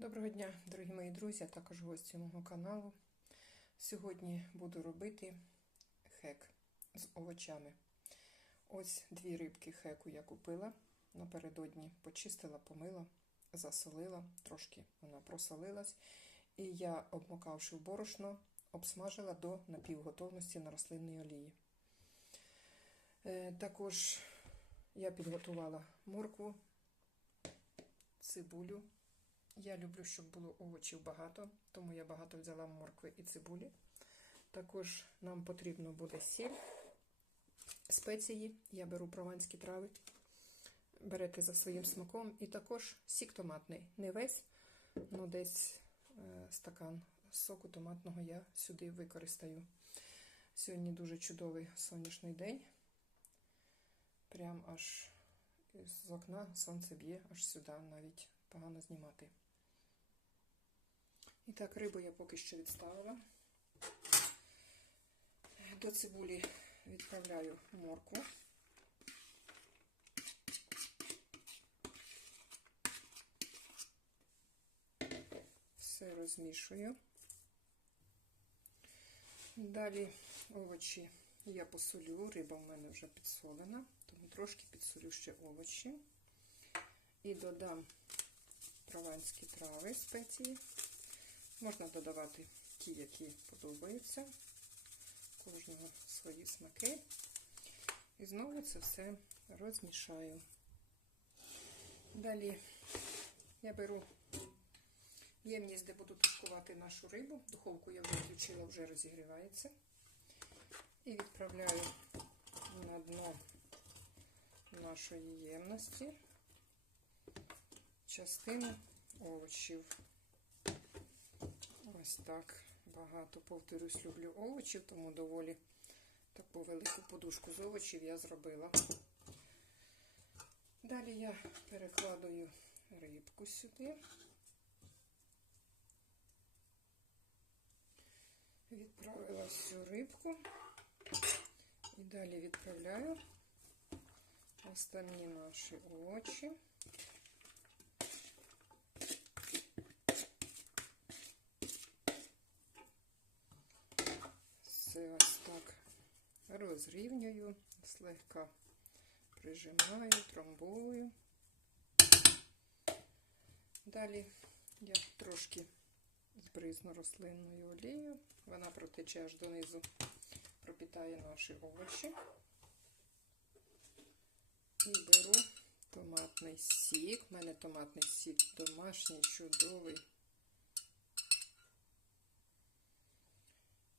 Доброго дня, дорогі мої друзі, а також гості мого каналу. Сьогодні буду робити хек з овочами. Ось дві рибки хеку я купила напередодні, почистила, помила, засолила, трошки вона просолилась. І я, обмокавши в борошно, обсмажила до напівготовності на рослинній олії. Е, Також я підготувала моркву, цибулю. Я люблю, щоб було овочів багато, тому я багато взяла моркви і цибулі. Також нам потрібно буде сіль, спеції. Я беру прованські трави, берете за своїм смаком. І також сік томатний. Не весь, але десь е, стакан соку томатного я сюди використаю. Сьогодні дуже чудовий сонячний день. Прям аж з окна сонце б'є, аж сюди навіть погано знімати. І так, рибу я поки що відставила. До цибулі відправляю моркву. Все розмішую. Далі овочі я посолю, риба в мене вже підсолена, тому трошки підсолю ще овочі. І додам прованські трави, спеції. Можна додавати ті, які подобаються. Кожного свої смаки. І знову це все розмішаю. Далі я беру ємність, де буду тушкувати нашу рибу. Духовку я вже включила, вже розігрівається. І відправляю на дно нашої ємності частину овочів. Ось так багато, повторюсь, люблю овочів, тому доволі таку велику подушку з овочів я зробила. Далі я перекладаю рибку сюди. Відправила всю рибку і далі відправляю останні наші овочі. Все ось так розрівнюю, слегка прижимаю, трамбовую. Далі я трошки збризну рослинною олією, вона протече аж донизу, пропітає наші овочі. І беру томатний сік. У мене томатний сік домашній, чудовий.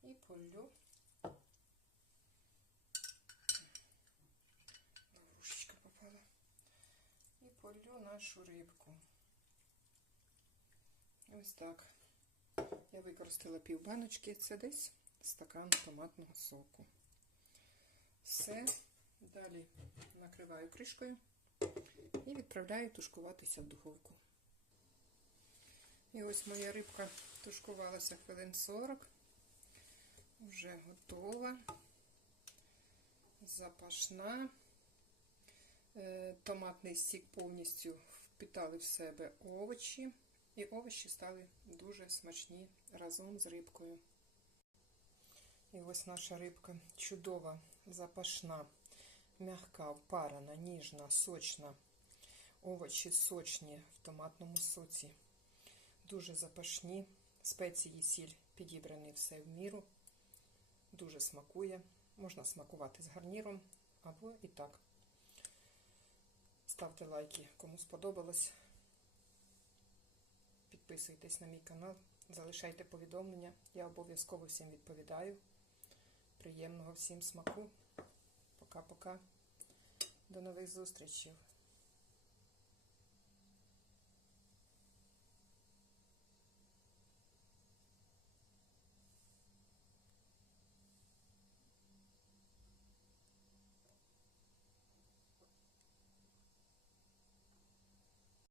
І полю. Ловушечка попала. І полю нашу рибку. Ось так. Я використала пів баночки, це десь стакан томатного соку. Все. Далі накриваю кришкою і відправляю тушкуватися в духовку. І ось моя рибка тушкувалася хвилин 40. Вже готова, запашна. Е, Томатний сік повністю впітали в себе овочі, і овочі стали дуже смачні разом з рибкою. І ось наша рибка чудова, запашна, м'яка, впарана, ніжна, сочна. Овочі сочні в томатному соці. Дуже запашні, спеції сіль підібрані все в міру. Дуже смакує. Можна смакувати з гарніром або і так. Ставте лайки, кому сподобалось. Підписуйтесь на мій канал, залишайте повідомлення. Я обов'язково всім відповідаю. Приємного всім смаку. Пока-пока. До нових зустрічей.